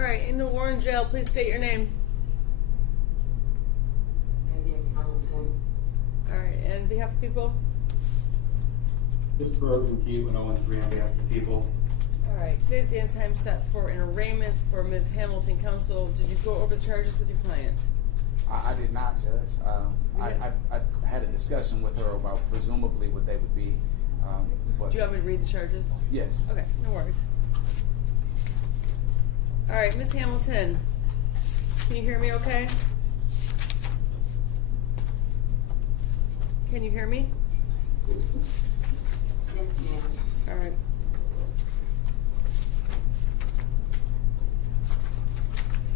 All right, in the Warren jail, please state your name. Meghan Hamilton. All right, and on behalf of people? Mr. Urban Key, 1013 on behalf of the people. All right, today's day and time set for an arraignment for Ms. Hamilton. Counsel, did you go over the charges with your client? I did not, Judge. I had a discussion with her about presumably what they would be. But Do you want me to read the charges? yes. Okay, no worries. All right, Ms. Hamilton, can you hear me okay? Can you hear me? Yes, ma'am. All right.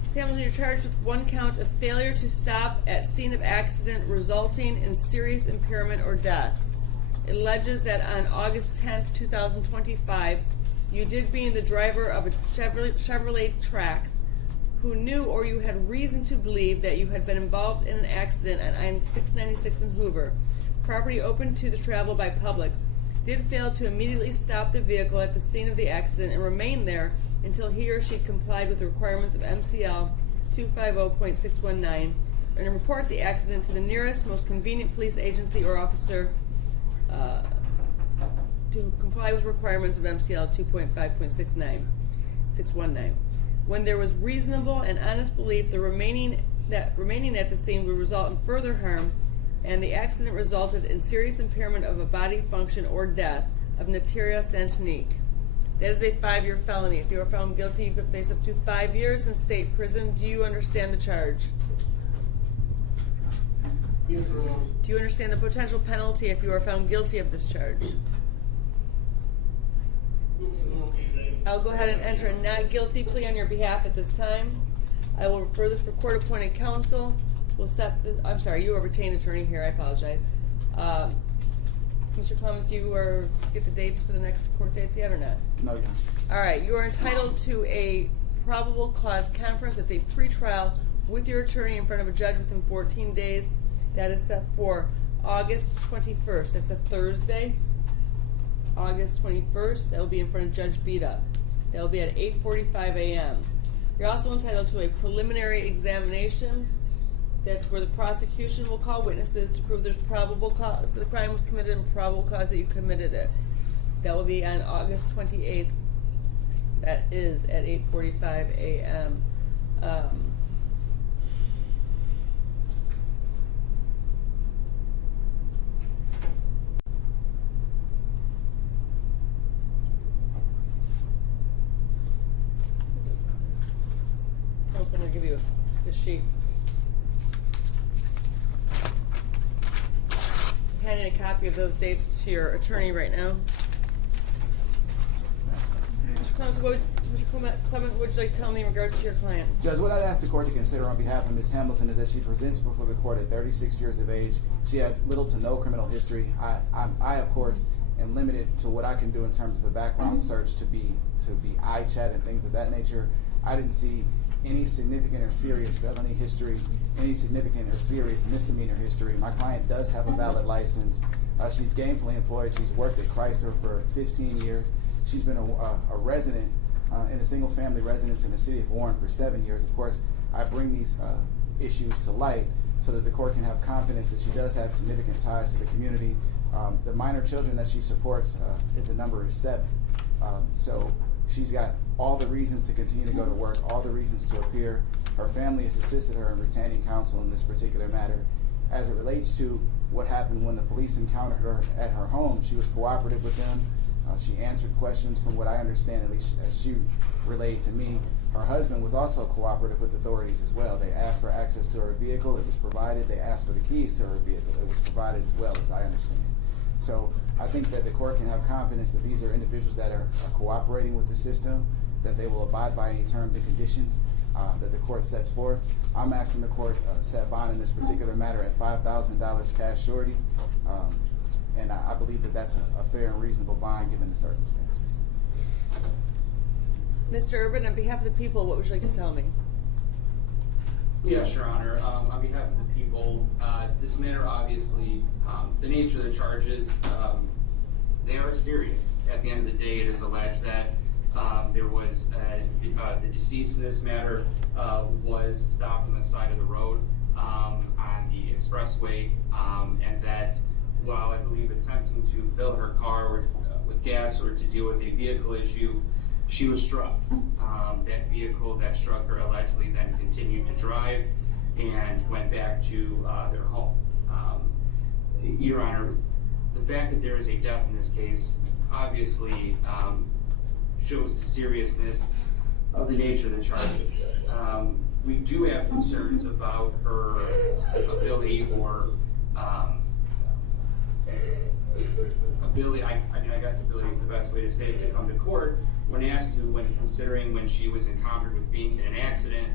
Ms. Hamilton, you're charged with one count of failure to stop at scene of accident resulting in serious impairment or death. It alleges that on August 10th, 2025, you did being the driver of a Chevrolet Trax who knew or you had reason to believe that you had been involved in an accident on I-696 in Hoover, property open to the travel by public, did fail to immediately stop the vehicle at the scene of the accident and remain there until he or she complied with the requirements of MCL 250.619 and report the accident to the nearest, most convenient police agency or officer to comply with requirements of MCL 2.5.619. When there was reasonable and honest belief that remaining at the scene would result in further harm and the accident resulted in serious impairment of a body function or death of Nateria Smith. That is a 5-year felony. If you are found guilty, you could face up to 5 years in state prison. Do you understand the charge? Yes, ma'am. Do you understand the potential penalty if you are found guilty of this charge? Yes, ma'am. I'll go ahead and enter a not guilty plea on your behalf at this time. I will refer this for court-appointed counsel. We'll set the, I'm sorry, you are retained attorney here. I apologize. Mr. Clemens, do you get the dates for the next court dates yet or not? No, Your Honor. All right, you are entitled to a probable cause conference. It's a pretrial with your attorney in front of a judge within 14 days. That is set for August 21st. That's a Thursday. August 21st. That will be in front of Judge Beat-Up. That will be at 8:45 a.m. You're also entitled to a preliminary examination. That's where the prosecution will call witnesses to prove there's probable cause that the crime was committed and probable cause that you committed it. That will be on August 28th. That is at 8:45 a.m. I'm going to give you the sheet. I'm handing a copy of those dates to your attorney right now. Mr. Clemens, what would you like to tell me in regards to your client? Judge, what I'd ask the court to consider on behalf of Ms. Hamilton is that she presents before the court at 36 years of age. She has little to no criminal history. I of course, am limited to what I can do in terms of a background search to be eye-chat and things of that nature. I didn't see any significant or serious felony history, any significant or serious misdemeanor history. My client does have a valid license. She's gainfully employed. She's worked at Chrysler for 15 years. She's been a resident in a single-family residence in the city of Warren for 7 years. Of course, I bring these issues to light so that the court can have confidence that she does have significant ties to the community. The minor children that she supports, the number is 7. So she's got all the reasons to continue to go to work, all the reasons to appear. Her family has assisted her in retaining counsel in this particular matter. As it relates to what happened when the police encountered her at her home, she was cooperative with them. She answered questions from what I understand, at least as she relayed to me. Her husband was also cooperative with authorities as well. They asked for access to her vehicle. It was provided. They asked for the keys to her vehicle. It was provided as well, as I understand. So I think that the court can have confidence that these are individuals that are cooperating with the system, that they will abide by any terms and conditions that the court sets forth. I'm asking the court set bond in this particular matter at $5,000 cash surety, and I believe that that's a fair and reasonable bond given the circumstances. Mr. Urban, on behalf of the people, what would you like to tell me? Yes, Your Honor. On behalf of the people, this matter obviously, the nature of the charges, they are serious. At the end of the day, it is alleged that There was, the deceased in this matter, was stopped on the side of the road, on the expressway, and that while I believe attempting to fill her car with gas or to deal with a vehicle issue, she was struck. That vehicle that struck her allegedly then continued to drive and went back to their home. Your Honor, the fact that there is a death in this case obviously shows the seriousness of the nature of the charges. We do have concerns about her ability or I guess ability is the best way to say it, to come to court. When considering when she was encountered with being in an accident,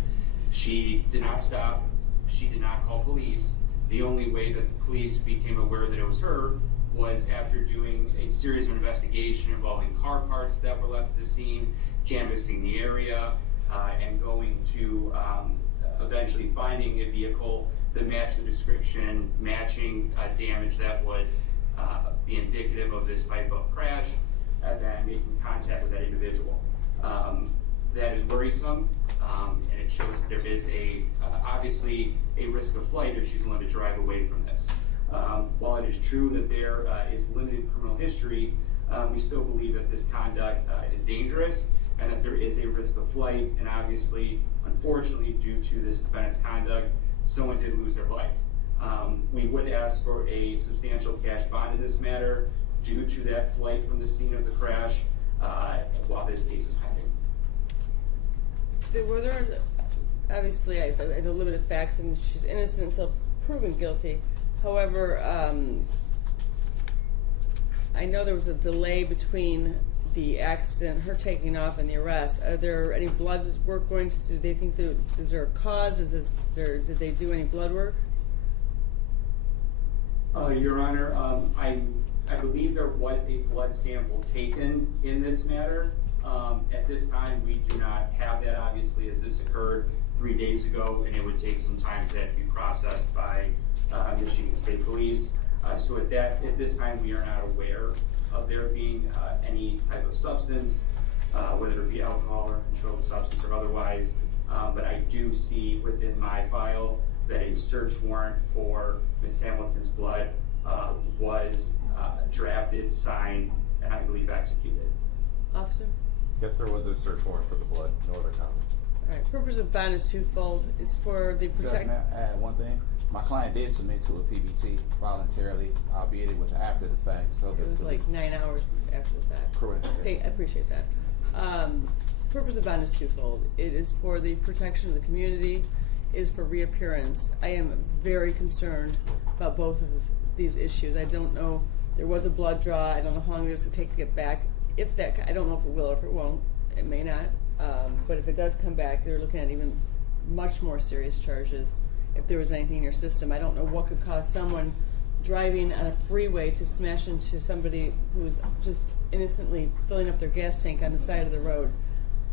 she did not stop, she did not call police. The only way that the police became aware that it was her was after doing a series of investigation involving car parts that were left at the scene, canvassing the area, and going to eventually finding a vehicle that matched the description, matching damage that would be indicative of this type of crash, and then making contact with that individual. That is worrisome, and it shows that there is obviously a risk of flight if she's willing to drive away from this. While it is true that there is limited criminal history, we still believe that this conduct is dangerous and that there is a risk of flight, and obviously, unfortunately, due to this defendant's conduct, someone did lose their life. We would ask for a substantial cash bond in this matter due to that flight from the scene of the crash while this case is pending. Were there, obviously, I know limited facts, and she's innocent until proven guilty. However, I know there was a delay between the accident, her taking off, and the arrest. Are there any blood work going to? Do they think is there a cause? Did they do any blood work? Your Honor, I believe there was a blood sample taken in this matter. At this time, we do not have that, obviously, as this occurred 3 days ago, and it would take some time for that to be processed by Michigan State Police. So at this time, we are not aware of there being any type of substance, whether it be alcohol or controlled substance or otherwise. But I do see within my file that a search warrant for Ms. Hamilton's blood was drafted, signed, and I believe executed. Officer? Yes, there was a search warrant for the blood. No other comments. All right. Purpose of bond is twofold. It's for the Judge, protect. may I add one thing? My client did submit to a PBT voluntarily, albeit it was after the fact. So It was like 9 hours after the fact. Correct. I appreciate that. Purpose of bond is twofold. It is for the protection of the community. It is for reappearance. I am very concerned about both of these issues. I don't know. There was a blood draw. I don't know how long it's going to take to get back. I don't know if it will or if it won't. It may not. But if it does come back, they're looking at even much more serious charges. If there was anything in your system, I don't know what could cause someone driving on a freeway to smash into somebody who's just innocently filling up their gas tank on the side of the road.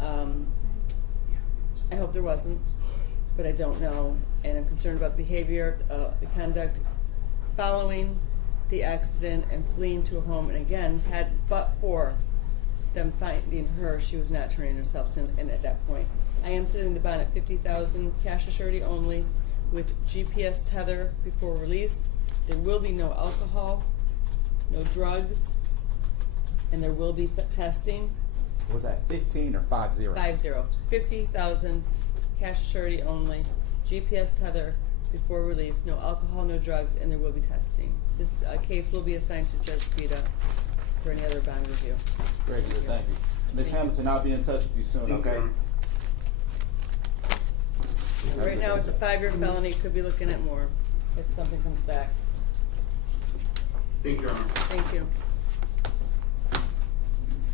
I hope there wasn't, but I don't know, and I'm concerned about the behavior, the conduct following the accident and fleeing to a home. And again, but for them finding her, she was not turning herself in at that point. I am setting the bond at $50,000, cash assurity only, with GPS tether before release. There will be no alcohol, no drugs, and there will be testing. Was that 15 or 50? 50. 50,000, cash assurity only, GPS tether before release, no alcohol, no drugs, and there will be testing. This case will be assigned to Judge Bida for any other bond review. Very good, thank you. Ms. Hamilton, I'll be in touch with you soon, okay? Right now, it's a 5-year felony. Could be looking at more if something comes back. Thank you, Your Honor. Thank you.